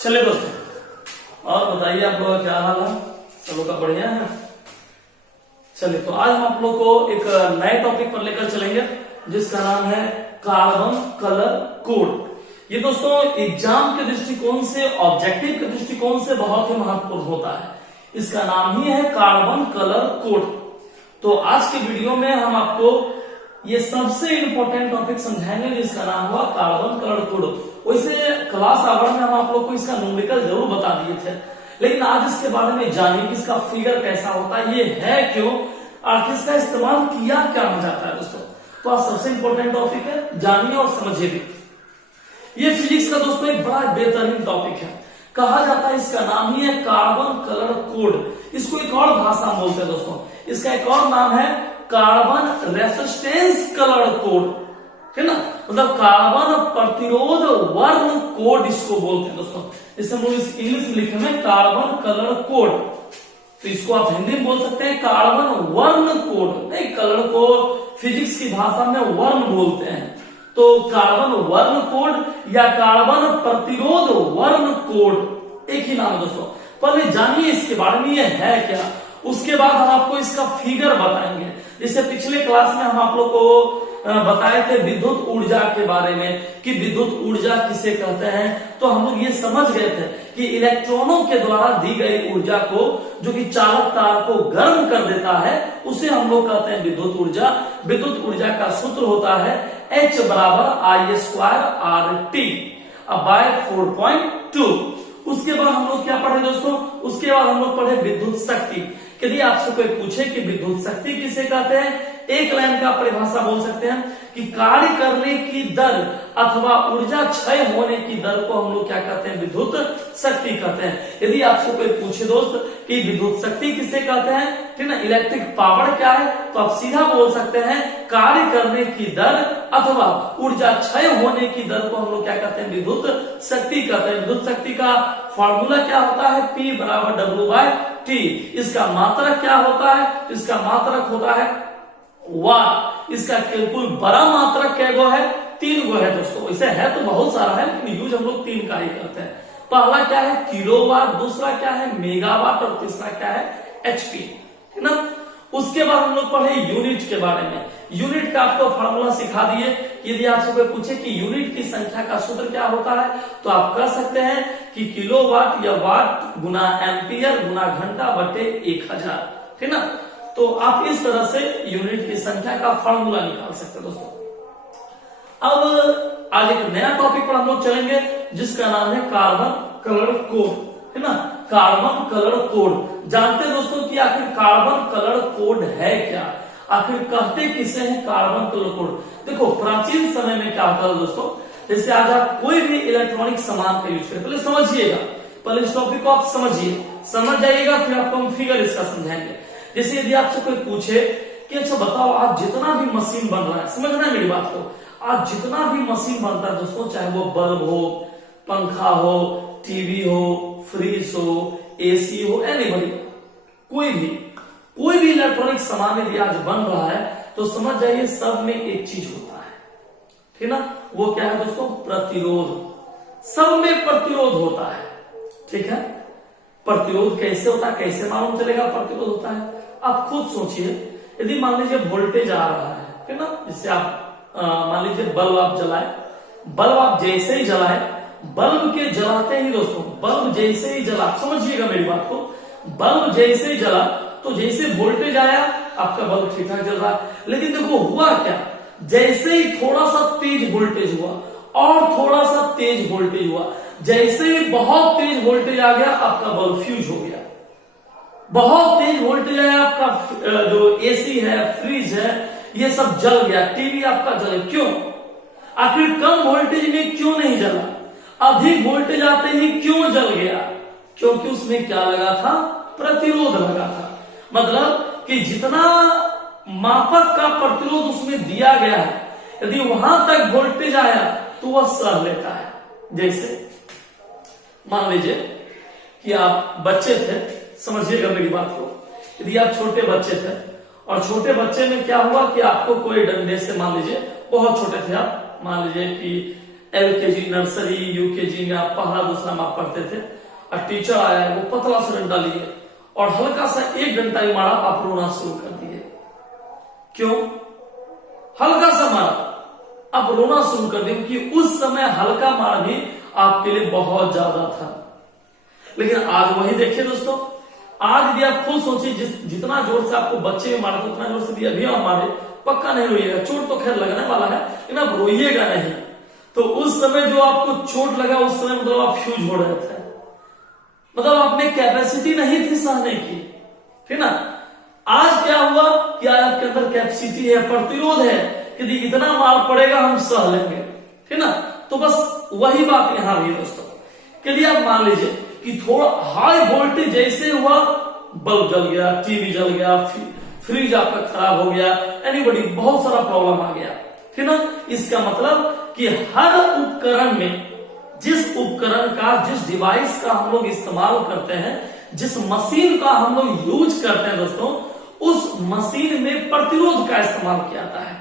चलिए दोस्तों, और बताइए आप लोगों का क्या हाल है? सब लोग का बढ़िया है? चलिए, तो आज हम आप लोग को एक नए टॉपिक पर लेकर चलेंगे जिसका नाम है कार्बन कलर कोड। ये दोस्तों एग्जाम के दृष्टिकोण से, ऑब्जेक्टिव के दृष्टिकोण से बहुत ही महत्वपूर्ण होता है। इसका नाम ही है कार्बन कलर कोड। तो आज के वीडियो में हम आपको ये सबसे इंपॉर्टेंट टॉपिक समझाएंगे जिसका नाम हुआ कार्बन कलर कोड। वैसे क्लास आवर में हम आप लोग को इसका न्यूमेरिकल जरूर बता दिए थे, लेकिन आज इसके बारे में जानिए कि इसका फिगर कैसा होता है, ये है क्यों, और इसका इस्तेमाल किया क्या हो जाता है दोस्तों। तो आज सबसे इंपॉर्टेंट टॉपिक है, जानिए और समझिए भी। ये फिजिक्स का दोस्तों एक बड़ा बेहतरीन टॉपिक है। कहा जाता है इसका नाम ही है कार्बन कलर कोड। इसको एक और भाषा में बोलते हैं दोस्तों, इसका एक और नाम है कार्बन रेसिस्टेंस कलर कोड, है ना। मतलब कार्बन प्रतिरोध वर्ण कोड इसको बोलते हैं दोस्तों। इसे हम लोग इंग्लिश में लिखे हैं कार्बन कलर कोड, तो इसको आप हिंदी में बोल सकते हैं कार्बन वर्ण कोड। नहीं, कलर को फिजिक्स की भाषा में वर्ण बोलते हैं, तो कार्बन वर्ण कोड या कार्बन प्रतिरोध वर्ण कोड एक ही नाम है दोस्तों। पहले जानिए इसके बारे में ये है क्या, उसके बाद हम आपको इसका फिगर बताएंगे। जैसे पिछले क्लास में हम आप लोग को बताए थे विद्युत ऊर्जा के बारे में कि विद्युत ऊर्जा किसे कहते हैं, तो हम लोग ये समझ गए थे कि इलेक्ट्रॉनों के द्वारा दी गई ऊर्जा को, जो कि चालक तार को गर्म कर देता है, उसे हम लोग कहते हैं विद्युत ऊर्जा। विद्युत ऊर्जा का सूत्र होता है H बराबर I²RT बाय 4.2। उसके बाद हम लोग क्या पढ़े दोस्तों, उसके बाद हम लोग पढ़े विद्युत शक्ति। यदि आपसे कोई पूछे कि विद्युत शक्ति किसे कहते हैं, एक लाइन का परिभाषा बोल सकते हैं कि कार्य करने की दर अथवा ऊर्जा क्षय होने की दर को हम लोग क्या कहते हैं, विद्युत शक्ति कहते हैं। यदि आपसे कोई पूछे दोस्त कि विद्युत शक्ति किसे कहते हैं, ठीक ना, इलेक्ट्रिक पावर क्या है, तो आप सीधा बोल सकते हैं कार्य करने की दर अथवा ऊर्जा क्षय होने की दर को हम लोग क्या कहते हैं, विद्युत शक्ति कहते हैं। विद्युत शक्ति का फॉर्मूला क्या होता है, P बराबर W/T। इसका मात्रक क्या होता है, इसका मात्रक होता है वाट। इसका कुल बड़ा मात्रक क्या गो है, 3 गो है दोस्तों। वैसे है तो बहुत सारा है, लेकिन यूज हम लोग 3 का ही करते हैं। पहला क्या है किलोवाट, दूसरा क्या है मेगावाट, और तीसरा क्या है HP, है ना। उसके बाद हम लोग पढ़े यूनिट के बारे में। यूनिट का आपको फॉर्मूला सिखा दिए। यदि आपसे कोई पूछे कि यूनिट की संख्या का सूत्र क्या होता है, तो आप कह सकते हैं कि किलोवाट या वाट गुना एम्पियर गुना घंटा बटे 1000, ठीक ना। तो आप इस तरह से यूनिट की संख्या का फॉर्मूला निकाल सकते हैं दोस्तों। अब आज एक नया टॉपिक पर हम लोग चलेंगे जिसका नाम है कार्बन कलर कोड, है ना। कार्बन कलर कोड जानते हैं दोस्तों कि आखिर कार्बन कलर कोड है क्या, आखिर कहते किसे हैं कार्बन कलर कोड। देखो प्राचीन समय में क्या होता है दोस्तों, जैसे आज आप कोई भी इलेक्ट्रॉनिक सामान का यूज करें, पहले समझिएगा, पहले इस टॉपिक को आप समझिए, समझ जाइएगा, फिर आपको हम फिगर इसका समझाएंगे। जैसे यदि आपसे कोई पूछे कि अच्छा बताओ आज जितना भी मशीन बन रहा है, समझना है मेरी बात को, आज जितना भी मशीन बनता है दोस्तों, चाहे वो बल्ब हो, पंखा हो, टीवी हो, फ्रिज हो, एसी हो, एनीबॉडी, कोई भी इलेक्ट्रॉनिक सामान यदि आज बन रहा है, तो समझ जाइए सब में एक चीज होता है, ठीक ना। वो क्या है दोस्तों, प्रतिरोध। सब में प्रतिरोध होता है, ठीक है। प्रतिरोध कैसे होता है, कैसे मालूम चलेगा प्रतिरोध होता है, आप खुद सोचिए। यदि मान लीजिए वोल्टेज आ रहा है ना, जिससे आप मान लीजिए बल्ब आप जलाए, बल्ब आप जैसे ही जलाए, बल्ब के जलाते ही दोस्तों, बल्ब जैसे ही जला, समझिएगा मेरी बात को, बल्ब जैसे ही जला तो जैसे वोल्टेज आया आपका बल्ब ठीक ठाक जल रहा। लेकिन देखो हुआ क्या, जैसे ही थोड़ा सा तेज वोल्टेज हुआ और थोड़ा सा तेज वोल्टेज हुआ, जैसे ही बहुत तेज वोल्टेज आ गया आपका बल्ब फ्यूज हो गया। बहुत तेज वोल्टेज आया, आपका जो एसी है, फ्रिज है, ये सब जल गया, टीवी आपका जल। क्यों, आखिर कम वोल्टेज में क्यों नहीं जला, अधिक वोल्टेज आते ही क्यों जल गया, क्योंकि उसमें क्या लगा था, प्रतिरोध लगा था। मतलब कि जितना मापक का प्रतिरोध उसमें दिया गया है, यदि वहां तक वोल्टेज आया तो वह सह लेता है। जैसे मान लीजिए कि आप बच्चे थे, समझिएगा मेरी बात को, यदि आप छोटे बच्चे थे और छोटे बच्चे में क्या हुआ कि आपको कोई डंडे से, मान लीजिए बहुत छोटे थे आप, मान लीजिए कि LKG नर्सरी UKG में आप पहला दूसरा में आप पढ़ते थे, और टीचर आया है वो पतला सा डंडा लिए और हल्का सा एक घंटा ही मारा, आप रोना शुरू कर दिए। क्यों? हल्का सा मारा आप रोना शुरू कर दिए, क्योंकि उस समय हल्का मार भी आपके लिए बहुत ज्यादा था। लेकिन आज वही देखिए दोस्तों, आज भी आप खुद सोचिए, जितना जोर से आपको बच्चे में मारा था उतना जोर से भी अभी आप मारे, पक्का नहीं रोइएगा। चोट तो खैर लगने वाला है, लेकिन आप रोइएगा नहीं। तो उस समय जो आपको चोट लगा, उस समय मतलब आप फ्यूज हो रहे थे, मतलब आप में कैपेसिटी नहीं थी सहने की, ठीक ना। आज क्या हुआ कि आज आपके अंदर कैपेसिटी है, प्रतिरोध है, कि इतना मार पड़ेगा हम सह लेंगे, ठीक ना। तो बस वही बात यहां भी दोस्तों, कि आप मान लीजिए कि थोड़ा हाई वोल्टेज जैसे हुआ, बल्ब जल गया, टीवी जल गया, फ्रिज आपका खराब हो गया, एनीबॉडी बहुत सारा प्रॉब्लम आ गया, ठीक ना। इसका मतलब कि हर उपकरण में, जिस उपकरण का, जिस डिवाइस का हम लोग इस्तेमाल करते हैं, जिस मशीन का हम लोग यूज करते हैं दोस्तों, उस मशीन में प्रतिरोध का इस्तेमाल किया जाता है।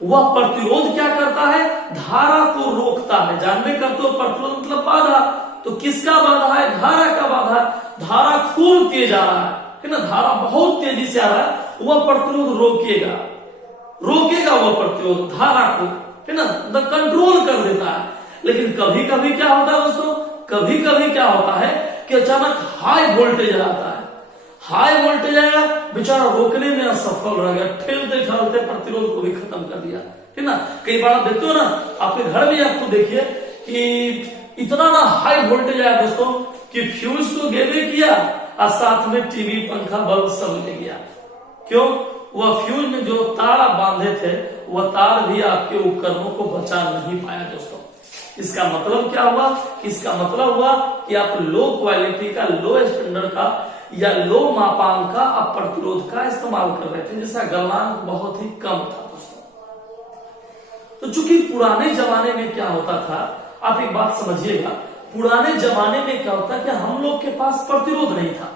वह प्रतिरोध क्या करता है? धारा को रोकता है। जानबे करते हो प्रतिरोध मतलब बाधा, तो किसका बाधा है? धारा का बाधा। धारा खूब तेज आ रहा है ना, धारा बहुत तेजी से आ रहा है, वह प्रतिरोध रोकेगा वह प्रतिरोध धारा को, है ना, मतलब कंट्रोल कर देता है। लेकिन कभी कभी क्या होता है दोस्तों, कभी कभी क्या होता है कि अचानक हाई वोल्टेज आता है, हाई वोल्टेज आएगा, बेचारा रोकने में असफल रह गया, ठेलते ठेलते प्रतिरोध को भी खत्म कर दिया, ठीक ना। कई बार आप देखते हो ना, आपके घर में आपको देखिए कि इतना ना हाई वोल्टेज आया दोस्तों कि फ्यूज तो गेले किया और साथ में टीवी, पंखा, बल्ब सब ले गया। क्यों? वह फ्यूज में जो तार आप बांधे थे, वह तार भी आपके उपकरणों को बचा नहीं पाया दोस्तों। इसका मतलब क्या हुआ? इसका मतलब हुआ कि आप लो क्वालिटी का, लो स्टैंडर्ड का या लो मापांक का आप प्रतिरोध का इस्तेमाल कर रहे थे, जिसका गलनांक बहुत ही कम था दोस्तों। तो चूंकि पुराने जमाने में क्या होता था, आप एक बात समझिएगा, पुराने जमाने में क्या होता कि हम लोग के पास प्रतिरोध नहीं था।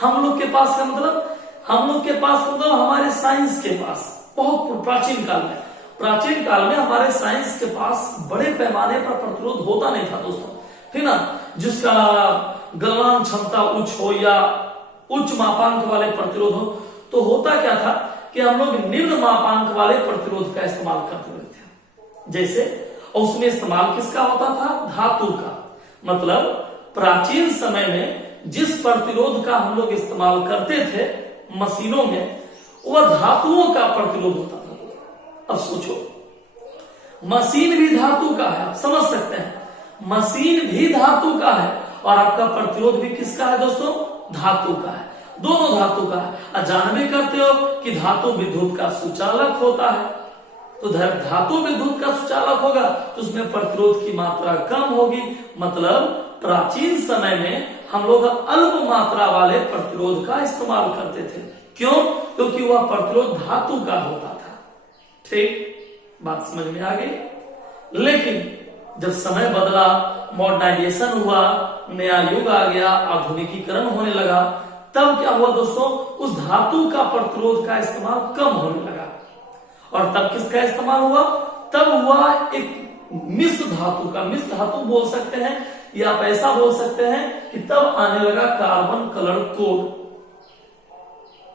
हम लोग के पास का मतलब, हम लोग के पास मतलब हमारे साइंस के पास, बहुत प्राचीन काल में हमारे साइंस के पास बड़े पैमाने पर प्रतिरोध होता नहीं था दोस्तों, ठीक ना। जिसका गलनांक क्षमता उच्च हो या उच्च मापांक वाले प्रतिरोध हो, तो होता क्या था कि हम लोग निम्न मापांक वाले प्रतिरोध का इस्तेमाल करते थे। जैसे उसमें इस्तेमाल किसका होता था? धातु का। मतलब प्राचीन समय में जिस प्रतिरोध का हम लोग इस्तेमाल करते थे मशीनों में, वह धातुओं का प्रतिरोध होता था। अब सोचो, मशीन भी धातु का है, आप समझ सकते हैं, मशीन भी धातु का है और आपका प्रतिरोध भी किसका है दोस्तों? धातु का है, दोनों धातु का है। जान भी करते हो कि धातु विद्युत का सुचालक होता है, तो धातु विद्युत का सुचालक होगा तो उसमें प्रतिरोध की मात्रा कम होगी। मतलब प्राचीन समय में हम लोग अल्प मात्रा वाले प्रतिरोध का इस्तेमाल करते थे। क्यों? क्योंकि वह प्रतिरोध धातु का होता था। ठीक, बात समझ में आ गई। लेकिन जब समय बदला, मॉडर्नाइजेशन हुआ, नया युग आ गया, आधुनिकीकरण होने लगा, तब क्या हुआ दोस्तों? उस धातु का प्रतिरोध का इस्तेमाल कम होने लगा। और तब किसका इस्तेमाल हुआ? तब हुआ एक मिश्र धातु का। मिश्र धातु बोल सकते हैं या आप ऐसा बोल सकते हैं कि तब आने लगा कार्बन कलर कोड।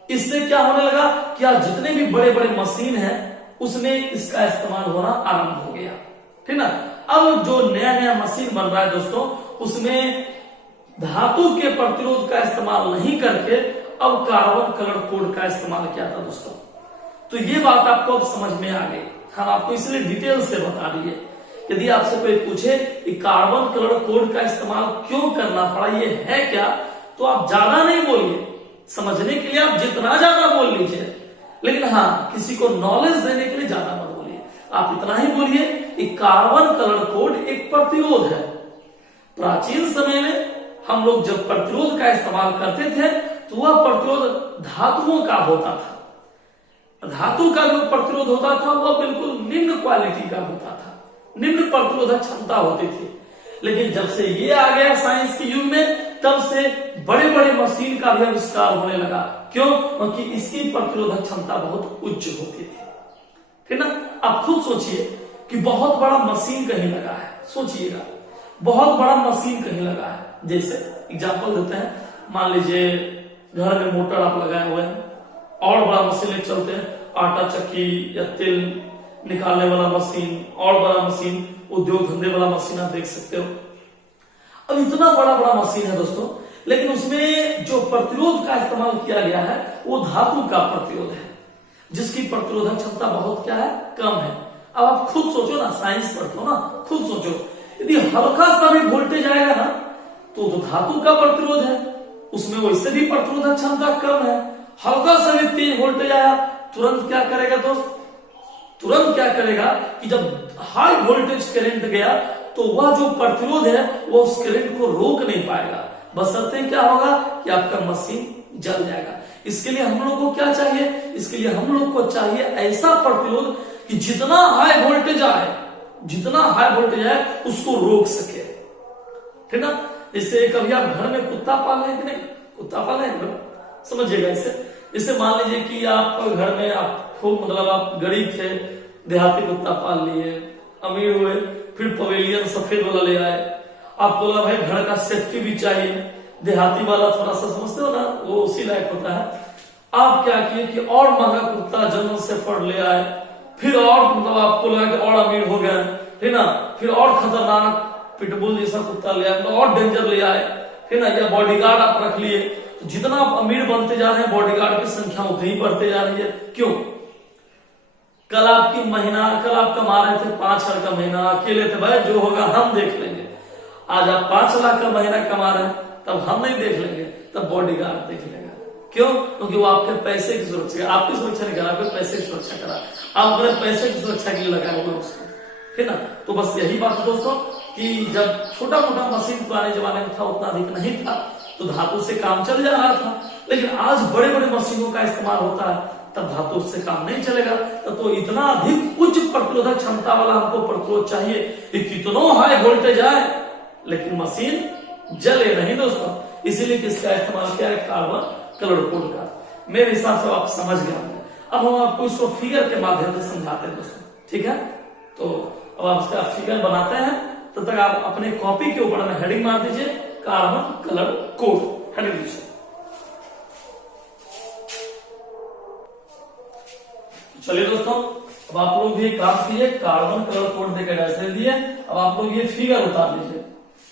इससे क्या होने लगा कि आज जितने भी बड़े बड़े मशीन हैं उसमें इसका इस्तेमाल होना आरंभ हो गया, ठीक ना। अब जो नया नया मशीन बन रहा है दोस्तों, उसमें धातु के प्रतिरोध का इस्तेमाल नहीं करके अब कार्बन कलर कोड का इस्तेमाल किया था दोस्तों। तो ये बात आपको अब समझ में आ गई। हम आपको इसलिए डिटेल से बता दिए। यदि आपसे कोई पूछे कि कार्बन कलर कोड का इस्तेमाल क्यों करना पड़ा, ये है क्या, तो आप ज्यादा नहीं बोलिए, समझने के लिए आप जितना ज्यादा बोल लीजिए, लेकिन हाँ, किसी को नॉलेज देने के लिए ज्यादा मत बोलिए। आप इतना ही बोलिए कि कार्बन कलर कोड एक प्रतिरोध है। प्राचीन समय में हम लोग जब प्रतिरोध का इस्तेमाल करते थे तो वह प्रतिरोध धातुओं का होता था। धातु का जो प्रतिरोध होता था वह बिल्कुल निम्न क्वालिटी का होता था, निम्न प्रतिरोधक क्षमता होती थी। लेकिन जब से ये आ गया साइंस के युग में, तब से बड़े बड़े मशीन का भी आविष्कार होने लगा। क्यों? क्योंकि इसकी प्रतिरोधक क्षमता बहुत उच्च होती थी, ठीक ना। आप खुद सोचिए कि बहुत बड़ा मशीन कहीं लगा है, सोचिएगा बहुत बड़ा मशीन कहीं लगा है। जैसे एग्जांपल देते हैं, मान लीजिए घर में मोटर आप लगाए हुए हैं और बड़ा मशीन चलते हैं, आटा चक्की या तेल निकालने वाला मशीन और बड़ा मशीन, उद्योग धंधे वाला मशीन आप देख सकते हो। अब इतना बड़ा बड़ा मशीन है दोस्तों, लेकिन उसमें जो प्रतिरोध का इस्तेमाल किया गया है वो धातु का प्रतिरोध है, जिसकी प्रतिरोधक क्षमता बहुत क्या है, कम है। अब आप खुद सोचो ना, साइंस पढ़ते हो ना, खुद सोचो यदि हल्का सा भी वोल्टेज आएगा ना तो धातु का प्रतिरोध है, उसमें वैसे भी प्रतिरोधक क्षमता कम है। हल्का सा भी तेज वोल्टेज आया, तुरंत क्या करेगा दोस्त, तुरंत क्या करेगा कि जब हाई वोल्टेज करंट गया तो वह जो प्रतिरोध है वो उस करंट को रोक नहीं पाएगा, बशर्ते क्या होगा कि आपका मशीन जल जाएगा। इसके लिए हम लोग को क्या चाहिए, इसके लिए हम लोग को चाहिए ऐसा प्रतिरोध कि जितना हाई वोल्टेज आए, जितना हाई वोल्टेज आए उसको रोक सके, ठीक ना। इससे कभी आप घर में कुत्ता पाल रहे हैं कि नहीं, कुत्ता पाल रहे हैं, समझिएगा इसे मान लीजिए कि आप घर में आप खूब मतलब आप गरीब थे, देहाती कुत्ता पाल लिए, अमीर हुए, फिर पवेलियन सफेद वाला ले आए, आपको लगा भाई घर का सेफ्टी भी चाहिए, देहाती वाला थोड़ा सा समझते हो ना, वो उसी लायक होता है। आप क्या किए कि और महंगा कुत्ता जर्मन शेफर्ड ले आए, फिर और मतलब आपको लगा कि और अमीर हो गए, है ना, फिर और खतरनाक पिटबुल जैसा कुत्ता ले आए, और डेंजर ले आए, है ना, या बॉडीगार्ड आप रख लिए। तो जितना आप अमीर बनते जा रहे हैं बॉडीगार्ड की संख्या उतनी ही बढ़ते जा रही है। क्यों, कल आप कमा रहे थे 5,000 का महीना, अकेले थे, भाई जो होगा हम देख लेंगे। आज आप 5 लाख का महीना कमा रहे हैं, तब हम नहीं देख लेंगे, तब बॉडीगार्ड देख लेगा। क्यों, क्योंकि वो आपके पैसे की सुरक्षा, आपकी सुरक्षा नहीं करा, आपके पैसे की सुरक्षा करा, आप अपने पैसे की सुरक्षा के लिए लगाए हुए उसको, है ना। तो बस यही बात है दोस्तों कि जब छोटा मोटा मशीन पुराने जमाने में था, उतना अधिक नहीं था, तो धातु से काम चल जा रहा था। लेकिन आज बड़े बड़े मशीनों का इस्तेमाल होता है, तब धातु से काम नहीं चलेगा। तो इतना अधिक उच्च प्रतिरोधक क्षमता वाला हमको प्रतिरोध चाहिए कि कितनो हाई वोल्टेज आए लेकिन मशीन जले नहीं दोस्तों। इसीलिए किसका इस्तेमाल किया है, कार्बन कलर कोड का। मेरे हिसाब से आप समझ गए होंगे। अब हम आपको इसको फिगर के माध्यम से समझाते हैं दोस्तों, ठीक है। तो अब आप इसका फिगर बनाते हैं, तब तक आप अपने कॉपी के ऊपर में हेडिंग मार दीजिए, कार्बन कलर कोड, हेडिंग दीजिए। चलिए दोस्तों, अब आप लोग ये काम कीजिए, कार्बन कलर कोड देकर ऐसे दिए। अब आप लोग ये फिगर उतार लीजिए,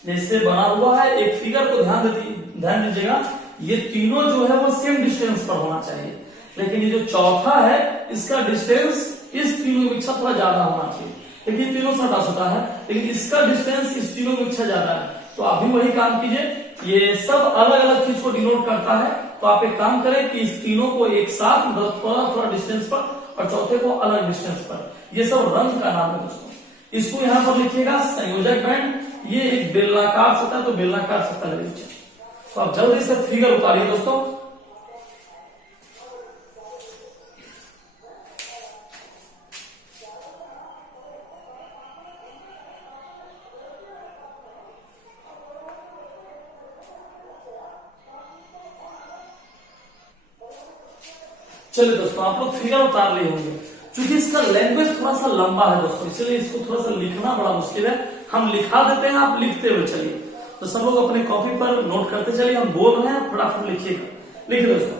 जैसे बना हुआ है। एक फिगर को ध्यान दीजिएगा, ये तीनों जो है वो सेम डिस्टेंस पर होना चाहिए, लेकिन ये जो चौथा है इसका डिस्टेंस इस तीनों की इच्छा थोड़ा ज्यादा होना चाहिए। देखिए तीनों सटा सटा है, लेकिन इसका डिस्टेंस इस तीनों की इच्छा ज्यादा है। तो आप भी वही काम कीजिए, ये सब अलग अलग चीज को डिनोट करता है। तो आप एक काम करें कि इस तीनों को एक साथ मतलब थोड़ा थोड़ा डिस्टेंस पर और चौथे को अलग डिस्टेंस पर। ये सब रंग का नाम है दोस्तों। इसको यहां पर लिखिएगा संयोजक बैंड। ये एक बेलनाकार सतह, तो बेलनाकार सतह लीजिए। तो आप जल्दी से फिगर उतारिए दोस्तों। चलिए दोस्तों, आप लोग फिगर उतार लिए होंगे। क्योंकि इसका लैंग्वेज थोड़ा सा लंबा है दोस्तों, इसलिए इसको थोड़ा सा लिखना बड़ा मुश्किल है। हम लिखा देते हैं, आप लिखते हुए चलिए। तो सब लोग अपने कॉपी पर नोट करते चलिए, हम बोल रहे हैं फटाफट लिखिएगा। लिखिए दोस्तों,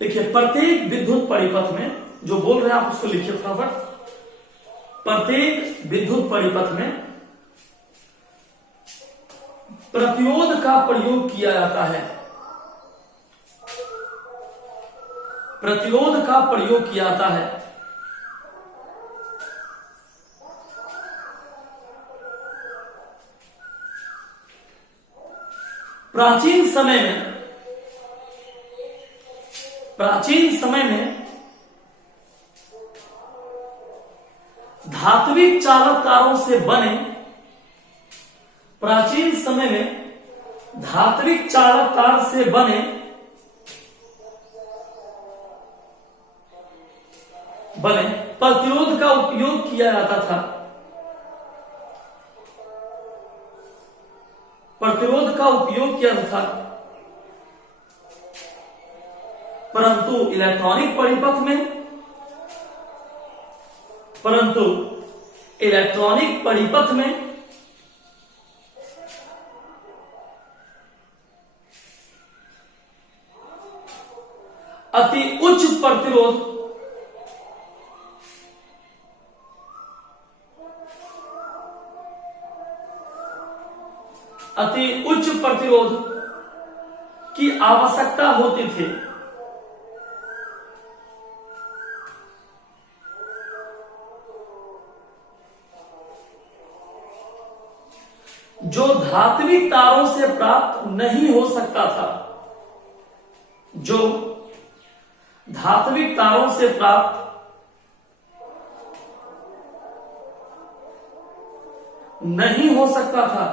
देखिए प्रत्येक विद्युत परिपथ में, जो बोल रहे हैं आप उसको लिखिए फटाफट। प्रत्येक विद्युत परिपथ में प्रतिरोध का प्रयोग किया जाता है। प्रतिरोध का प्रयोग किया जाता है। प्राचीन समय में धात्विक चालक तारों से बने, प्राचीन समय में धात्विक चालक तार से बने प्रतिरोध का उपयोग किया जाता था। प्रतिरोध का उपयोग किया था, परंतु इलेक्ट्रॉनिक परिपथ में अति उच्च प्रतिरोध की आवश्यकता होती थी। जो धात्विक तारों से प्राप्त नहीं हो सकता था, जो धात्विक तारों से प्राप्त नहीं हो सकता था।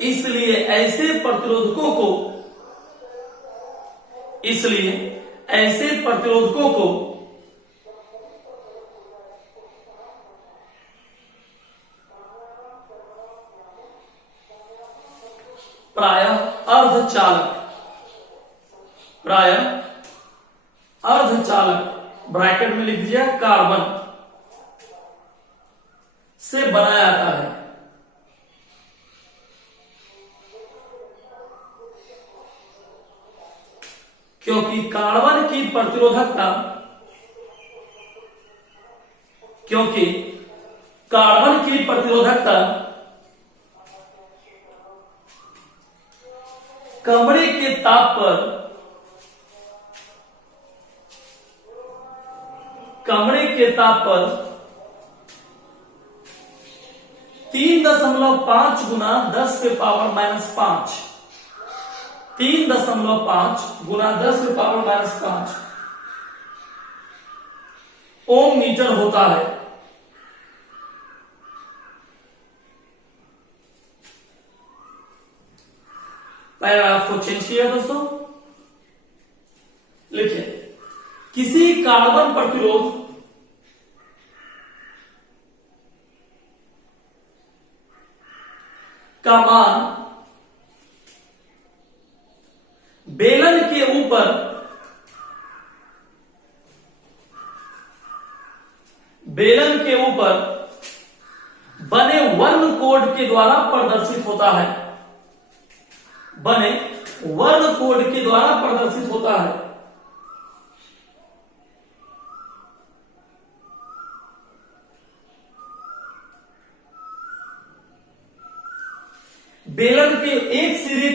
इसलिए ऐसे प्रतिरोधकों को प्रायः अर्धचालक ब्रैकेट में लिख दिया कार्बन से बनाया जाता है। क्योंकि कार्बन की प्रतिरोधकता कमरे के ताप पर 3.5 गुना 10 के पावर -5 3.5 गुना 10 के पावर -5 ओम मीटर होता है। पैराग्राफ को चेंज किया दोस्तों, लिखिए किसी कार्बन प्रतिरोध का मान बेलन के ऊपर बने वर्ण कोड के द्वारा प्रदर्शित होता है। बेलन के एक सिरे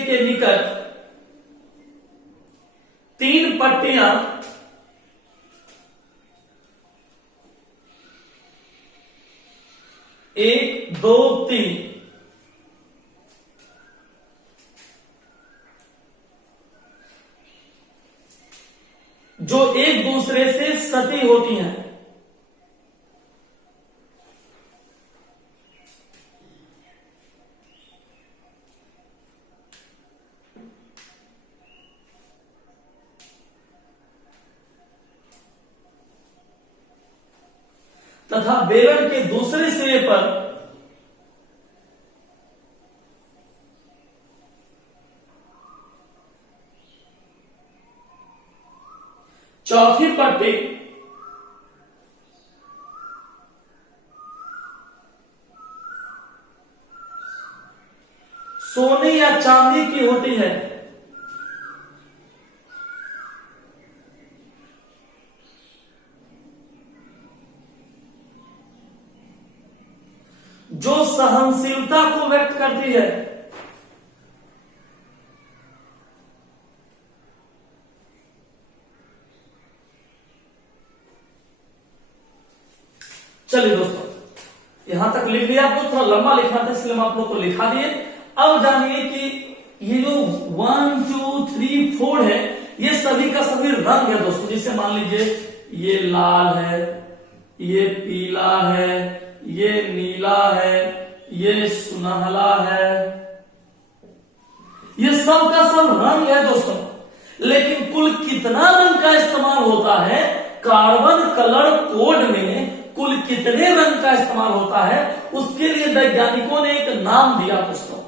के निकट तीन पट्टियां एक, दो, तीन जो एक दूसरे से सटी होती हैं। तथा बेलन के दूसरे सिरे पर चौथी पट्टी सोने या चांदी की होती है। जो सहनशीलता को व्यक्त करती है। चलिए दोस्तों, यहां तक लिख लिया। आपको थोड़ा लंबा लिखना था इसलिए हम आप लोग को लिखा दिए। अब जानिए कि ये जो 1 2 3 4 है, ये सभी का सभी रंग है दोस्तों। जैसे मान लीजिए ये लाल है, ये पीला है, ये नीला है, ये सुनहला है, ये सब का सब रंग है दोस्तों। लेकिन कुल कितना रंग का इस्तेमाल होता है कार्बन कलर कोड में? कुल कितने रंग का इस्तेमाल होता है उसके लिए वैज्ञानिकों ने एक नाम दिया दोस्तों,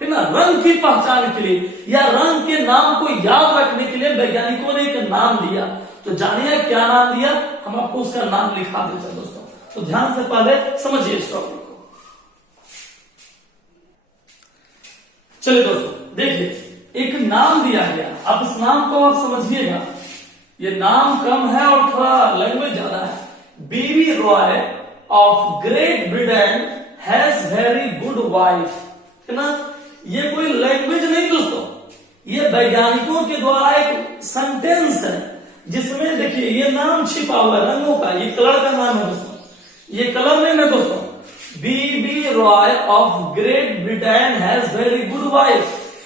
है ना। रंग की पहचान के लिए या रंग के नाम को याद रखने के लिए वैज्ञानिकों ने एक नाम दिया। तो जानिए क्या नाम दिया, हम आपको उसका नाम लिखा देते हैं दोस्तों। तो ध्यान से पहले समझिए इस टॉपिक को। चलिए दोस्तों देखिए, एक नाम दिया गया, अब इस नाम को आप समझिएगा। ये नाम कम है और थोड़ा लैंग्वेज ज्यादा है। BB Roy of Great Britain has very good wife, है ना। ये कोई लैंग्वेज नहीं दोस्तों, ये वैज्ञानिकों के द्वारा एक सेंटेंस है जिसमें देखिए ये नाम छिपा हुआ है रंगों का। ये कलर का नाम है दोस्तों, ये कलर नहीं है दोस्तों। BB Roy of Great Britain has very good wife.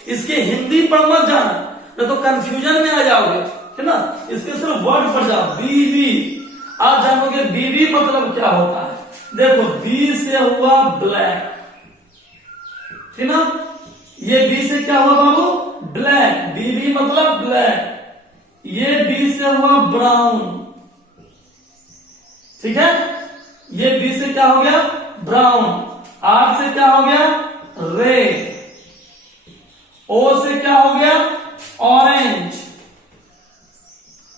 इसके हिंदी पर मत जाना, नहीं तो कंफ्यूजन में आ जाओगे, है ना। इसके सिर्फ वर्ड पर जाओ। बीबी, आप जानोगे बीबी मतलब क्या होता है। देखो बी से हुआ ब्लैक, है ना। ये बी से क्या हुआ बाबू, ब्लैक, बीबी मतलब ब्लैक। ये बी से हुआ ब्राउन, ठीक है। ये बी से क्या हो गया, ब्राउन। आर से क्या हो गया, रेड। ओ से क्या हो गया, ऑरेंज।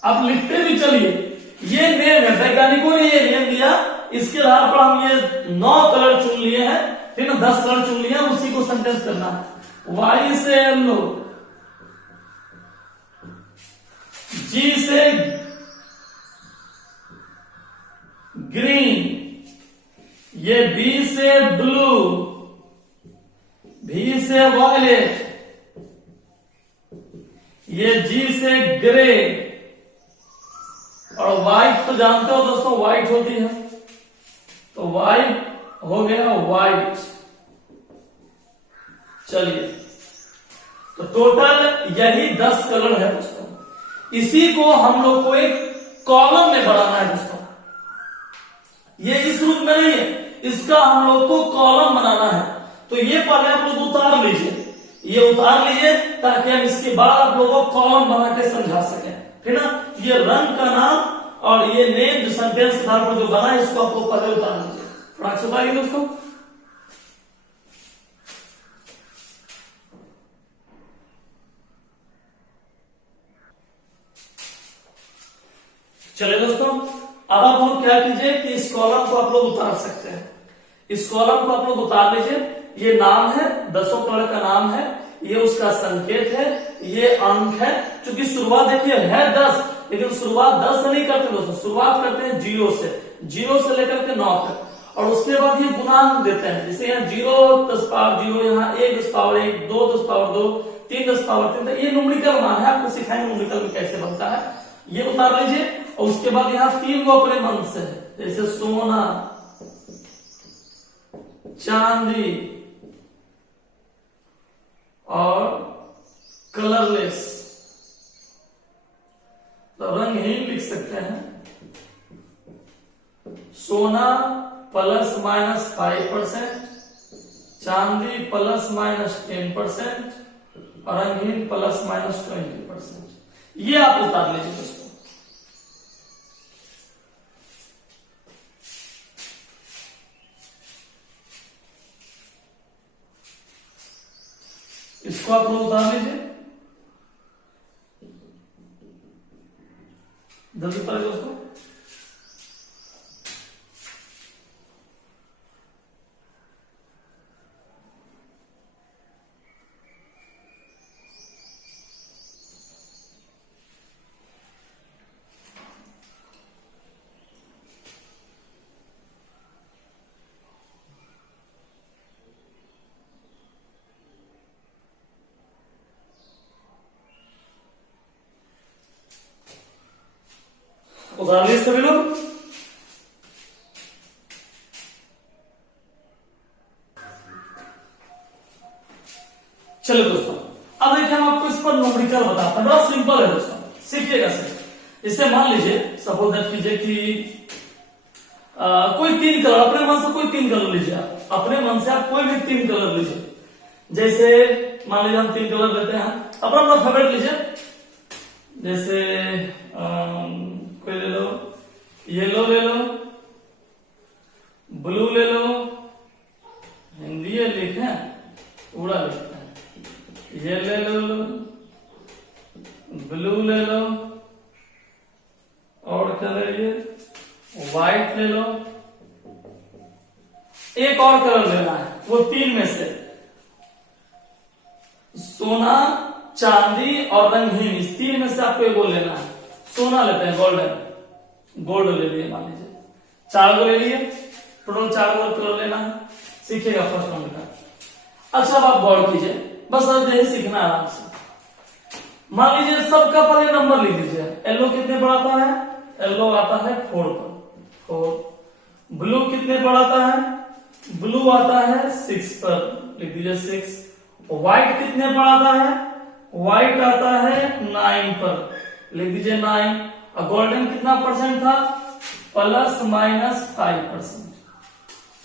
अब लिखते भी चलिए, ये नेम है, वैज्ञानिकों ने ये नेम दिया। इसके आधार पर हम ये 9 कलर चुन लिए हैं, फिर 10 कलर चुन लिए, उसी को सेंटेंस करना है। वाई से येलो, जी से ग्रीन, ये बी से ब्लू, भी से वॉयलेट, ये जी से ग्रे, और व्हाइट तो जानते हो दोस्तों, व्हाइट होती है, तो व्हाइट हो गया व्हाइट। चलिए, तो टोटल यही 10 कलर है दोस्तों। इसी को हम लोग को एक कॉलम में बनाना है दोस्तों। ये इस रूप में नहीं है, इसका हम लोग को कॉलम बनाना है। तो ये पहले आप लोग उतार लीजिए, ये उतार लीजिए ताकि हम इसके बाद आप लोगों को कॉलम बना के समझा सकें, है ना। ये रंग का नाम और ये नेम जो सेंटेंस के आधार पर जो बना है, इसको आप लोग पहले उतार लीजिए। थोड़ा सुनाइए दोस्तों। चलिए दोस्तों, अब आप लोग क्या कीजिए कि इस कॉलम को आप लोग उतार सकते हैं। इस कॉलम को आप लोग उतार लीजिए। ये नाम है, 10 कलर का नाम है, ये उसका संकेत है, ये अंक है। क्योंकि शुरुआत देखिए है 10, लेकिन शुरुआत 10 से नहीं करते दोस्तों, शुरुआत करते हैं 0 से, 0 से लेकर के 9 तक। और उसके बाद ये गुणांक देते हैं, जैसे यहाँ 0 10 पावर 0, यहाँ 1 10 पावर 1, 2 10 पावर 2, 3 10 पावर 3। ये न्यूमेरिकल मान है, आपको सिखाएंगे न्यूमेरिकल में कैसे बनता है। ये उतार लीजिए। और उसके बाद यहाँ 3 को अपने मन से, जैसे सोना, चांदी और कलरलेस, तो रंगहीन लिख सकते हैं। सोना ±5%, चांदी ±10% और रंगहीन ±20%। ये आप उतार लीजिए दोस्तों। इसको आप लोग उतार लीजिए जल्दी पर दोस्तों। उतार लीजिए सभी लोग। चलो दोस्तों, अब देखिए हम आपको इस पर न्यूमेरिकल बताते हैं। बड़ा सिंपल है दोस्तों, सीखिएगा सिर्फ। इसे मान लीजिए, सपोज दैट कीजिए कि कोई 3 कलर, अपने मन से कोई 3 कलर लीजिए। आप अपने मन से आप कोई भी 3 कलर लीजिए। जैसे मान लीजिए हम 3 कलर लेते हैं, अपना अपना फेवरेट लीजिए। जैसे कोई ले लो, येलो ले लो, ब्लू ले लो, और क्या ले लिए, व्हाइट ले लो, एक और कलर लेना है, वो तीन में से सोना, चांदी और रंगहीन, इस तीन में से आपको एक वो लेना है। सोना लेते हैं, गोल्डन, गोल्ड ले लिए, मान लीजिए 4 को ले लिए, टोटल 4 कलर लेना है, सीखिएगा फर्स्ट नंबर का। अच्छा अब आप गौर कीजिए, बस अब यही सीखना है आराम से। मान लीजिए सबका पहले नंबर लिख लीजिए। येलो कितने पर आता है, येलो आता है 4 पर, 4। ब्लू कितने पर आता है, ब्लू आता है 6 पर, लिख दीजिए 6। व्हाइट कितने पर आता है, व्हाइट आता है 9 पर, लिख दीजिए 9। और गोल्डन कितना परसेंट था, ±5%।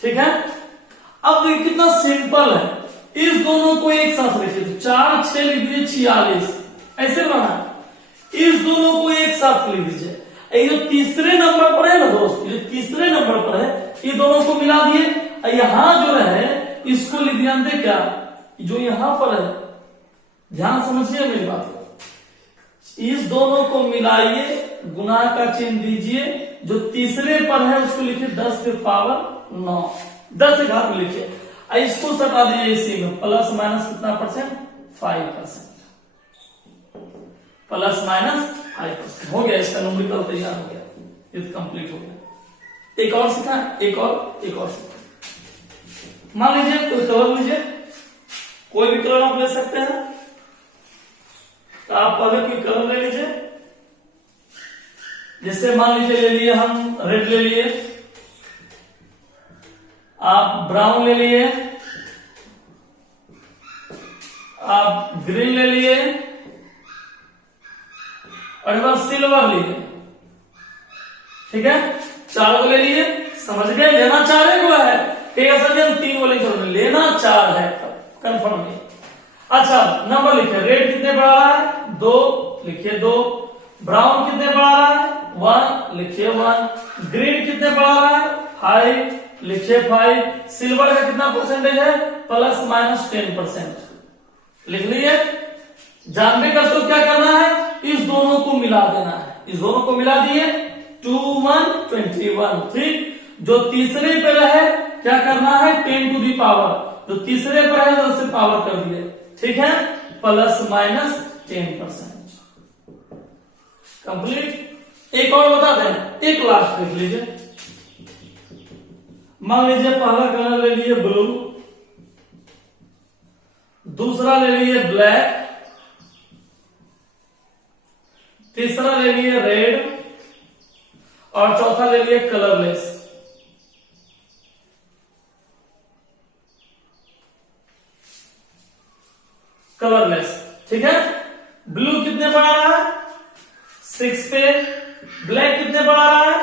ठीक है, अब देखिए कितना सिंपल है, इस दोनों को एक साथ लिखिए, तो 4 6 लिख दीजिए 46, ऐसे बना। इस दोनों को एक साथ लिख दीजिए। ये जो तीसरे नंबर पर है ना दोस्त, ये तीसरे नंबर पर है, ये दोनों को मिला दिए। यहां जो है इसको लिख दिया अंदर, क्या जो यहां पर है, ध्यान समझिए मेरी बात को, इस दोनों को मिलाइए, गुना का चिन्ह दीजिए, जो तीसरे पर है उसको लिखिए 10 के पावर 9, 10 के घात में लिखिए। इसको सटा दीजिए इसी में, प्लस माइनस कितना परसेंट, 5%, प्लस माइनस 5%। हो गया, इसका न्यूमेरिकल तैयार हो गया, ये कंप्लीट हो गया। एक और सीखा, एक और सीखा। मान लीजिए कोई कलर लीजिए, कोई भी कलर आप ले सकते हैं, तो आप पहले कोई कलर ले लीजिए। जैसे मान लीजिए ले लिए हम रेड ले लिए, आप ब्राउन ले लिए, आप ग्रीन ले लिए, और एक बार सिल्वर लिए। ठीक है, 4 को ले लिए, समझ गए, लेना 4 को है, हम 3 को लेना 4 है, कंफर्म नहीं। अच्छा नंबर लिखिए, रेड कितने पर आ रहा है, 2 लिखिए 2। ब्राउन कितने पर आ रहा है, 1 लिखिए 1। ग्रीन कितने पर आ रहा है, 5 लिखिए 5। सिल्वर का कितना परसेंटेज है, ±10%, लिख लिए। जानने का तो क्या करना है, इस दोनों को मिला देना है, इस दोनों को मिला दिए, 2 1 21। ठीक, जो तीसरे पे रहे क्या करना है, 10 टू दी पावर, जो तीसरे पर है तो उससे पावर कर दिए। ठीक है, ±10%, कंप्लीट। एक और बता दें, एक लास्ट लिख लीजिए। मान लीजिए पहला कलर ले लिए ब्लू, दूसरा ले लिए ब्लैक, तीसरा ले लिए रेड, और चौथा ले लिए कलरलेस। कलरलेस, ठीक है। ब्लू कितने पर आ रहा है, 6 पे। ब्लैक कितने पर आ रहा है,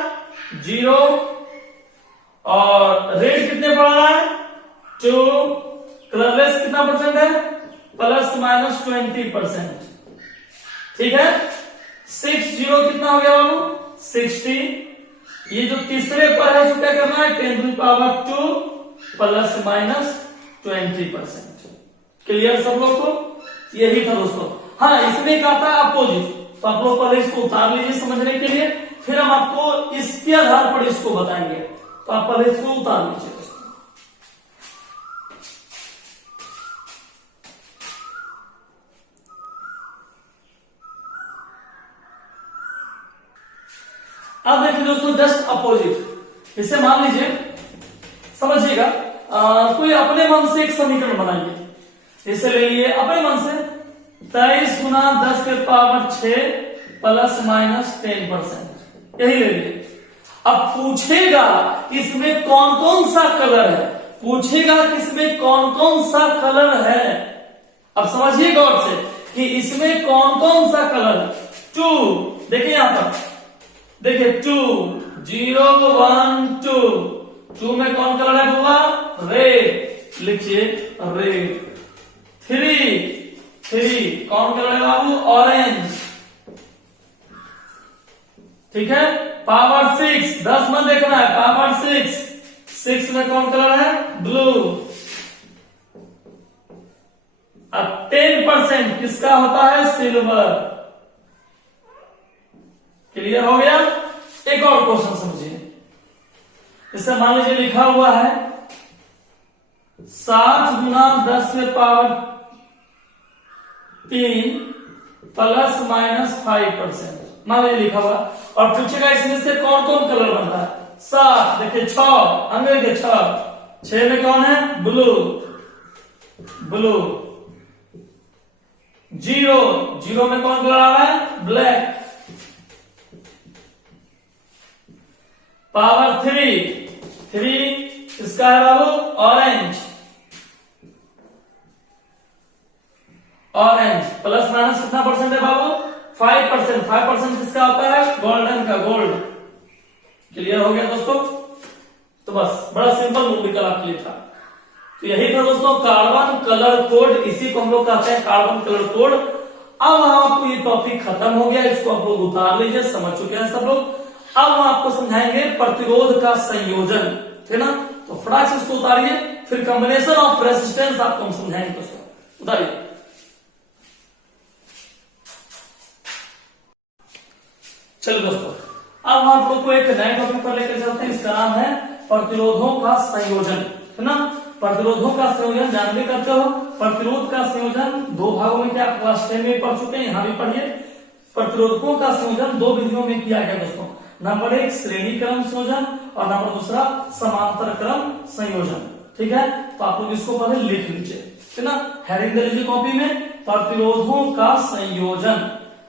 0। और रेड कितने पर आ रहा है, 2। कलरलेस कितना परसेंट है, ±20%। ठीक है, 6 0 कितना हो गया बाबू, 60। ये जो तीसरे पर है उसको क्या करना है, 10 टू द पावर 2 ±20%। क्लियर सब लोग को, यही था दोस्तों। हाँ, इसमें क्या था अपोजिट, तो आप लोग पहले इसको उतार लीजिए समझने के लिए, फिर हम आपको इसके आधार पर इसको बताएंगे। तो आप पहले इसको उतार लीजिए। अब देखिए दोस्तों, जस्ट अपोजिट, इसे मान लीजिए, समझिएगा, कोई अपने मन से एक समीकरण बनाइए। इसे ले लिए अपने मन से, 23 गुना 10 के पावर 6 ±10%, यही ले लिए। अब पूछेगा इसमें कौन कौन सा कलर है, पूछेगा कि इसमें कौन कौन सा कलर है। अब समझिए गौर से कि इसमें कौन कौन सा कलर है। 2 देखिए यहां पर, देखिए 2 0 1 2, 2 में कौन कलर है होगा, रेड, लिखिए रेड। 3 कौन कलर है बाबू, ऑरेंज। ठीक है, पावर 6, 10 में देखना है, पावर 6 में कौन कलर है, ब्लू। अब 10% किसका होता है, सिल्वर। क्लियर हो गया। एक और क्वेश्चन समझिए, इससे मान लीजिए लिखा हुआ है 7 गुना 10 के पावर 3 प्लस माइनस 5%, मान लीजिए लिखा हुआ, और पूछेगा इसमें से कौन कौन कलर बन रहा है। 7 देखिए 6 अंग्रेज के 6 में कौन है, ब्लू, 0 में कौन कलर आ रहा है, ब्लैक, पावर 3 इसका है बाबू ऑरेंज, प्लस माइनस कितना परसेंट है बाबू, 5% किसका होता है, गोल्डन का, गोल्ड। क्लियर हो गया दोस्तों। तो बस बड़ा सिंपल न्यूमेरिकल आपके लिए था। तो यही था दोस्तों कार्बन कलर कोड, इसी को हम लोग कहते हैं कार्बन कलर कोड। अब आपको ये टॉपिक खत्म हो गया, इसको आप लोग उतार लीजिए, समझ चुके हैं सब लोग। अब हम आपको समझाएंगे प्रतिरोध का संयोजन, है ना। तो फटाक से इसको उतारिए, फिर कॉम्बिनेशन ऑफ रेजिस्टेंस आपको हम समझाएंगे दोस्तों। उतारिए। चलो दोस्तों, अब हम आप लोग को एक नए टॉपिक पर लेकर चलते हैं, इसका नाम है प्रतिरोधों का संयोजन, है ना। प्रतिरोधों का संयोजन जानते करते हो, प्रतिरोध का संयोजन 2 भागों में, क्या आप क्लास 10 में पढ़ चुके हैं, यहां भी पढ़िए। प्रतिरोधकों का संयोजन 2 विधियों में किया गया दोस्तों। नंबर 1 श्रेणी क्रम संयोजन और नंबर 2 समांतर क्रम संयोजन, ठीक है। तो आप लोग इसको पहले लिख लीजिए, है ना, हेडिंग दे लीजिए कॉपी में, प्रतिरोधों का संयोजन।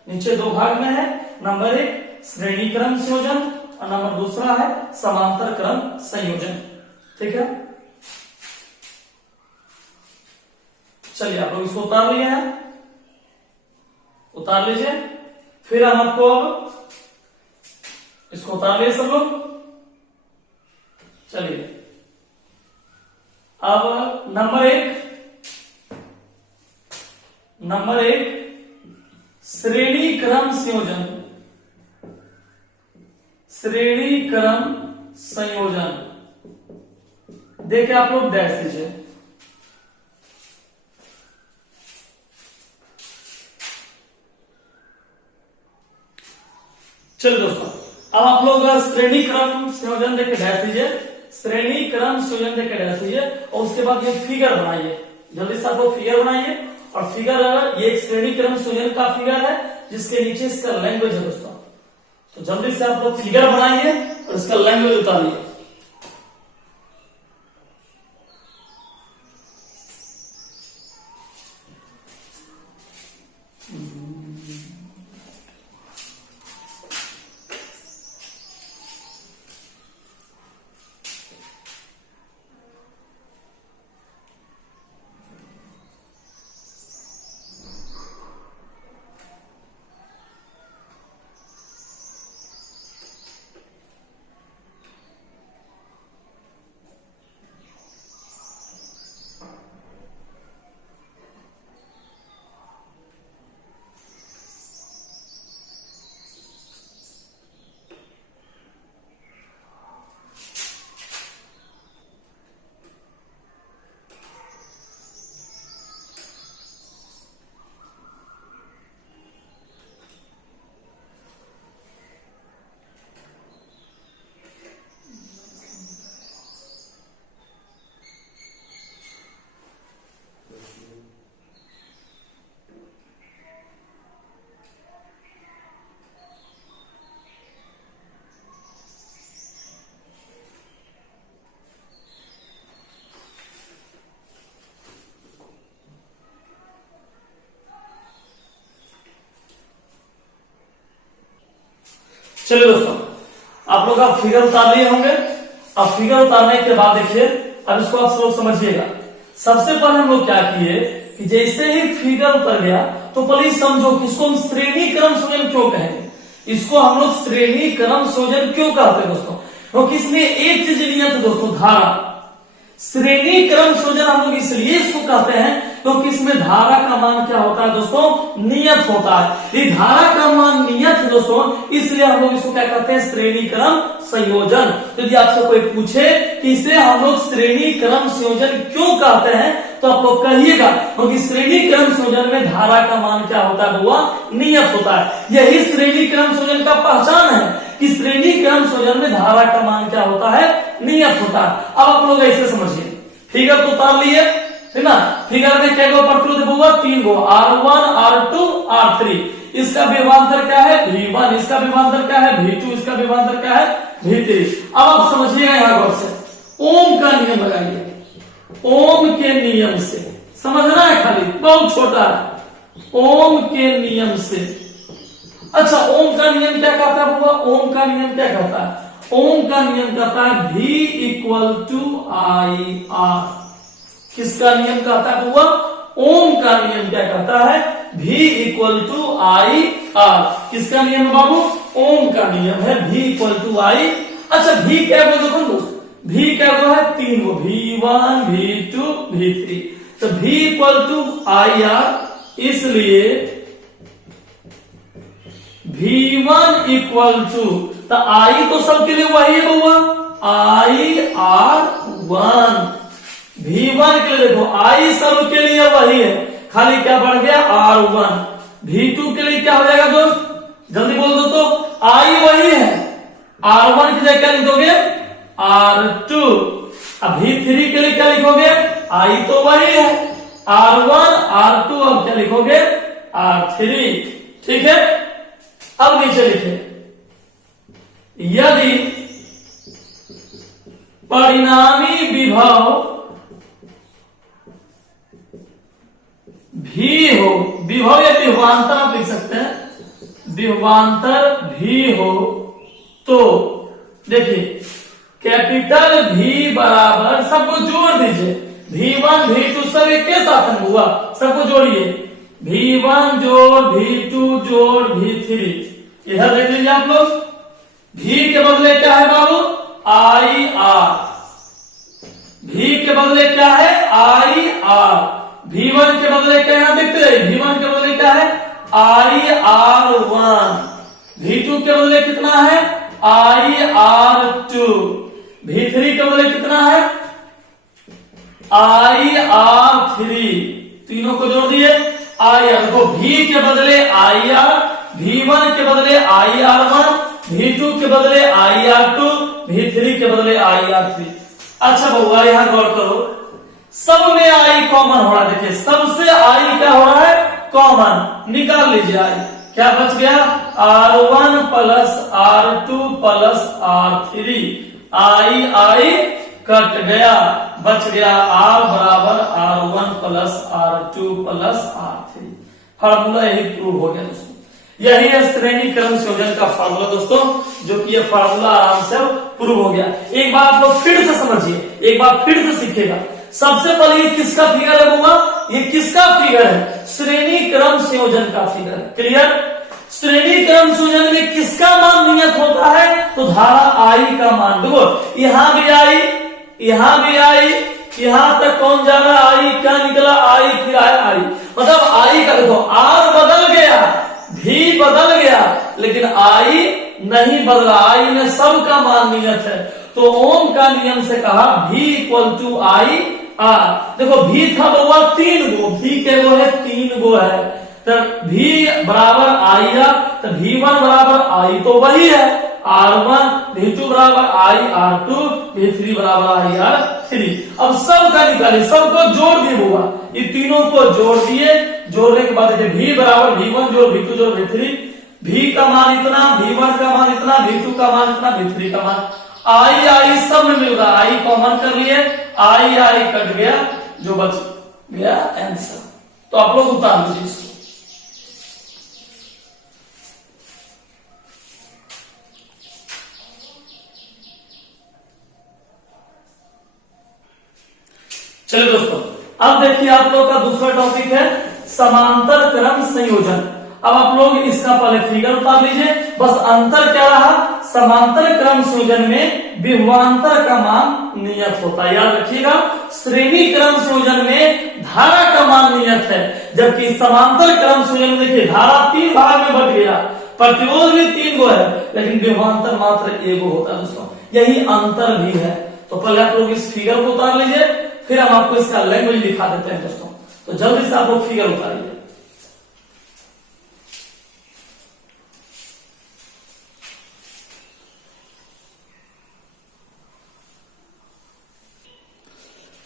नीचे 2 भाग में है, नंबर 1 श्रेणी क्रम संयोजन और नंबर 2 है समांतर क्रम संयोजन, ठीक है। चलिए आप लोग इसको उतार लिए हैं, उतार लीजिए। फिर हम आपको अब इसको उतार लिए सब लोग। चलिए अब नंबर 1 श्रेणी क्रम संयोजन, श्रेणी क्रम संयोजन देखिए आप लोग डैश दीजिए। चलिए दोस्तों, अब आप लोग श्रेणी क्रम संयोजन देख के डैश दीजिए, श्रेणी क्रम संयोजन देख के डैश दीजिए, और उसके बाद ये फिगर बनाइए। जल्दी से आप लोग फिगर बनाइए, और फिगर ये एक श्रेणी क्रम संयोजन का फिगर है, जिसके नीचे इसका लैंग्वेज है दोस्तों। तो जल्दी से आप लोग फिगर बनाइए और इसका लैंग्वेज उतारिए। चलिए दोस्तों, आप लोग आप फिगर उतार लिए होंगे। अब फिगर उतारने के बाद देखिए, अब इसको आप लोग समझिएगा। सबसे पहले हम लोग क्या किए कि जैसे ही फिगर उतर गया तो प्लीज समझो कि इसको हम श्रेणी क्रम संयोजन क्यों कहेंगे। इसको हम लोग श्रेणी क्रम संयोजन क्यों कहते हैं दोस्तों, क्योंकि इसमें एक चीज नियत है दोस्तों, धारा। श्रेणी क्रम संयोजन हम लोग इसलिए इसको कहते हैं क्योंकि इसमें धारा का मान क्या होता है दोस्तों, नियत होता है। ये धारा का मान नियत है दोस्तों, इसलिए हम लोग इसको क्या कहते हैं, श्रेणी क्रम संयोजन। तो यदि आपसे कोई पूछे कि इसे हम लोग श्रेणी क्रम संयोजन क्यों कहते हैं, तो आप लोग कहिएगा, क्योंकि श्रेणी क्रम संयोजन में धारा का मान क्या होता है बुआ, नियत होता है। यही श्रेणी क्रम संयोजन का पहचान है कि श्रेणी क्रम संयोजन में धारा का मान क्या होता है, नियत होता है। अब आप लोग ऐसे समझिए, फिगर तो उतार लिए है ना, फिगर में क्या प्रतिरोध होगा, 3 गो, R1 R2 R3। इसका विभवांतर क्या है, V1, इसका विभवांतर क्या है, V2, इसका विभवांतर क्या है, V3। अब आप समझिएगा यहां गौर से, ओम का नियम लगाइए, ओम के नियम से समझना है, खाली बहुत छोटा है, ओम के नियम से। अच्छा, ओम का नियम क्या कहता है बुआ, ओम का नियम क्या कहता है, ओम का नियम कहता है V इक्वल टू IR। किसका नियम कहता है बुआ, ओम का नियम क्या कहता है, V इक्वल टू IR। किसका नियम है बाबू, ओम का नियम है V इक्वल टू I। अच्छा, V क्या है देखो दोस्त, V क्या है, 3 गो, V1 V2 V3। तो V इक्वल टू IR, इसलिए V1 इक्वल टू, तो I तो सबके लिए वही है बउआ, IR1। V1 के लिए देखो, I सबके लिए वही है, खाली क्या बढ़ गया, R1। V2 के लिए क्या हो जाएगा दोस्त, जल्दी बोल दो तो, I वही है, R1 की जगह क्या लिखोगे, R2। अब V3 के लिए क्या लिखोगे, I तो वही है, R1 R2, अब क्या लिखोगे, R3। ठीक है, अब नीचे लिखे, यदि परिणामी विभव भी हो, विभव या विभवांतर आप लिख सकते हैं, विभवांतर भी हो, तो देखिए कैपिटल V बराबर, सबको जोड़ दीजिए, V1 V2 सब एक के साथ में हुआ, सबको जोड़िए, V1 जोड़ V2 जोड़ V3। यह देख लीजिए आप लोग, V के बदले क्या है बाबू, IR। V के बदले क्या है, IR। V1 के बदले क्या है, देखते रहिए, V1 के बदले क्या है, IR1। V2 के बदले कितना है, IR2। V3 के बदले कितना है, IR3। तीनों को जोड़ दिए, IR। देखो, V के बदले IR, V1 के बदले IR1, V2 के बदले IR2, V3 के बदले IR3। अच्छा बउआ, यहां गौर करो, सब में I कॉमन हो रहा है, देखिए सबसे I क्या हो रहा है, कॉमन। निकाल लीजिए I, क्या बच गया, R1 plus R2 plus R3। I cut गया, बच गया R बराबर R1 plus R2 plus R3। Formula यही प्रूव हो गया दोस्तों, यही है श्रेणी क्रम संयोजन का फार्मूला दोस्तों, जो कि ये फार्मूला आराम से प्रूव हो गया। एक बार आप लोग फिर से समझिए, एक बार फिर से सीखिएगा। सबसे पहले ये किसका फिगर है बुआ, ये किसका फिगर है, श्रेणी क्रम संयोजन का फिगर है। क्लियर, श्रेणी क्रम संयोजन में किसका मान नियत होता है, तो धारा I का मान। देखो यहां भी I, यहां भी I, यहां तक कौन जा रहा है, I क्या निकला, I फिर आया I, मतलब I का देखो, R बदल गया, V बदल गया, लेकिन I नहीं बदला, I में सबका मान नियत है। तो ओम का नियम से कहा V इक्वल टू IR। देखो V था बउआ 3 गो, V के गो है, 3 गो है, तो V बराबर IR, तो V1 बराबर I तो वही है, R1, V2 बराबर IR2, V3 बराबर IR3। अब सबका निकालिए, सबको जोड़ दिए बुआ, ये तीनों को जोड़ दिए, जोड़ने के बाद V बराबर V1 जोड़ V2 जोड़ V3, V का मान इतना, V1 का मान इतना, V2 का मान इतना, V3 का मान, I सब में मिल रहा, I कॉमन कर लिए, I कट गया, जो बच गया आंसर। तो आप लोग उतार लीजिए इसको। चलिए दोस्तों, अब देखिए आप लोग का दूसरा टॉपिक है समांतर क्रम संयोजन। अब आप लोग इसका पहले फिगर उतार लीजिए। बस अंतर क्या रहा, समांतर क्रम संयोजन में विभवांतर का मान नियत होता है, याद रखिएगा। श्रेणी क्रम संयोजन में धारा का मान नियत है, जबकि समांतर क्रम संयोजन में देखिए धारा 3 भाग में बट गया, प्रतिरोध भी 3 गो है, लेकिन विभवांतर मात्र 1 होता है दोस्तों, यही अंतर भी है। तो पहले आप लोग इस फिगर को उतार लीजिए, फिर हम आपको इसका लैंग्वेज दिखा देते हैं दोस्तों। तो जल्दी से आप लोग फिगर उतारिए।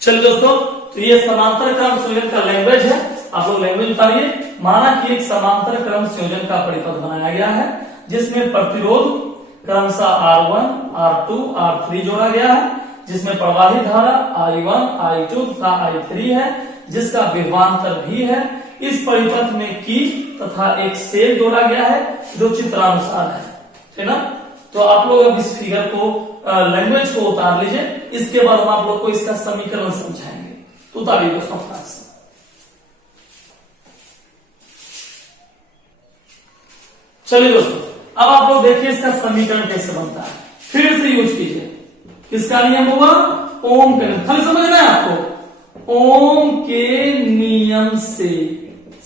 चलिए दोस्तों, तो ये समांतर क्रम संयोजन का लैंग्वेज है। आप लोग लैंग्वेज उतारिए। माना कि एक समांतर क्रम संयोजन का परिपथ बनाया गया है जिसमें प्रतिरोध क्रमशः R1, R2, R3 जोड़ा गया है, जिसमें प्रवाहित धारा I1, I2 तथा I3 है, जिसका विभवांतर भी है। इस परिपथ में की तथा एक सेल जोड़ा गया है जो चित्रानुसार है ना। तो आप लोग अब इस फिगर को लैंग्वेज को उतार लीजिए। इसके बाद हम आप लोग को इसका समीकरण समझाएंगे। तो उतारिए दोस्तों फटाक से। चलिए दोस्तों, अब आप लोग देखिए इसका समीकरण कैसे बनता है। फिर से यूज कीजिए। किसका नियम हुआ? ओम का नियम। खाली समझना है आपको। ओम के नियम से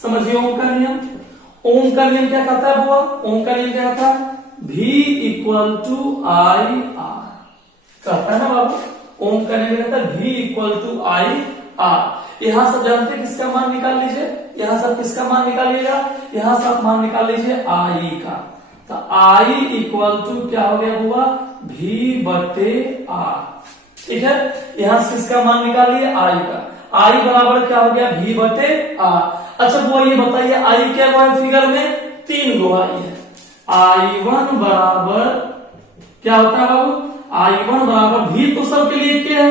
समझिए। ओम का नियम, ओम का नियम क्या कहता है बुआ? ओम का नियम क्या कहता है? V equal to I R कहता है ना बाबू। ओम का नियम कहता है V equal to I R. यहां सब जानते हैं किसका मान निकाल लीजिए। यहां सब किसका मान निकालिएगा? यहां सब मान निकाल लीजिए आई का। तो आई इक्वल टू क्या हो गया बुआ? V बटे आर। ठीक है, यहां से किसका मान निकालिए? आई का। आई बराबर क्या हो गया? V बटे आर। अच्छा बुआ ये बताइए आई क्या हुआ है फिगर में? 3 गो आई है। I1 बराबर क्या होता है बाबू? I1 बराबर V तो सबके लिए क्या है?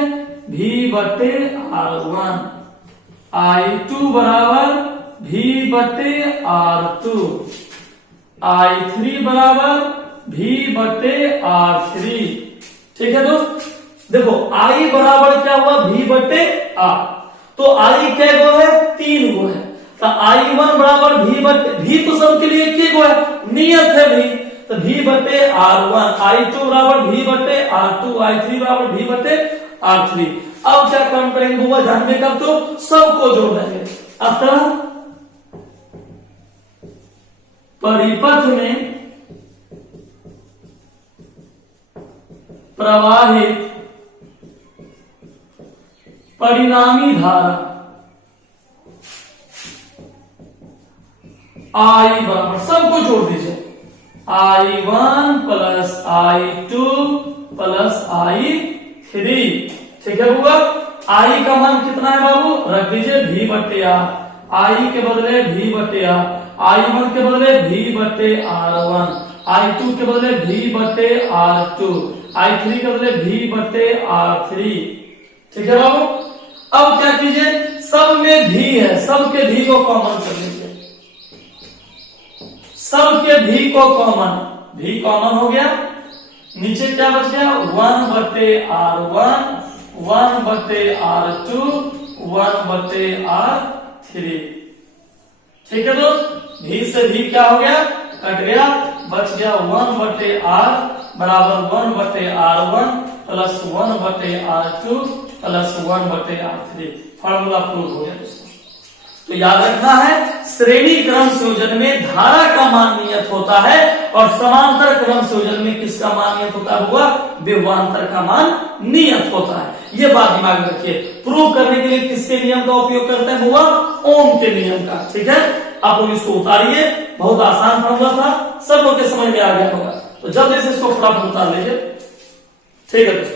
V बटे R1। I2 बराबर V बटे R2। I3 बराबर V बटे R3। ठीक है दोस्त, देखो I बराबर क्या हुआ? V बटे R। तो I क्या गो है? 3 गो है। तो I1 बराबर V बटे, V तो सबके लिए क्या गो है? नियत है V। तो V बटे R1। I2 बराबर V बटे R2। I3 बराबर V बटे R3। अब क्या काम करेंगे बुआ? ध्यान में कर तो सबको जोड़ देंगे। अतः परिपथ में प्रवाहित परिणामी धारा I बराबर, सबको जोड़ दीजिए, I1 plus I2 plus I3। ठीक है बुआ। I का मान कितना है बाबू? रख दीजिए V बटे R। I के बदले V बटे R। I1 के बदले V बटे R1। I2 के बदले V बटे R2। I3 के बदले V बटे R3। ठीक है बाबू। अब क्या कीजिए? सब में V है, सबके V को कॉमन कर लीजिए। सबके V को कॉमन, V कॉमन हो गया। नीचे क्या बच गया? 1 बटे R1, 1 बटे R2, 1 बटे R3। ठीक है दोस्त, V से V क्या हो गया? कट गया, बच गया 1 बटे R बराबर 1 बटे R1 प्लस 1 बटे R2 प्लस 1 बटे R3। फॉर्मूला प्रूव हो गया दोस्तों। तो याद रखना है, श्रेणी क्रम संयोजन में धारा का मान नियत होता है और समांतर क्रम संयोजन में किसका मान नियत होता है हुआ? विभवांतर का मान नियत होता है। ये बात दिमाग में रखिए। प्रूव करने के लिए किसके नियम का उपयोग करते हैं हुआ? ओम के नियम का। ठीक है, आप लोग इसको उतारिए। बहुत आसान फॉर्मूला था, सब लोग के समझ में आ गया होगा। तो जल्दी से इसको फटाफट उतार लीजिए। ठीक है दोस्तों।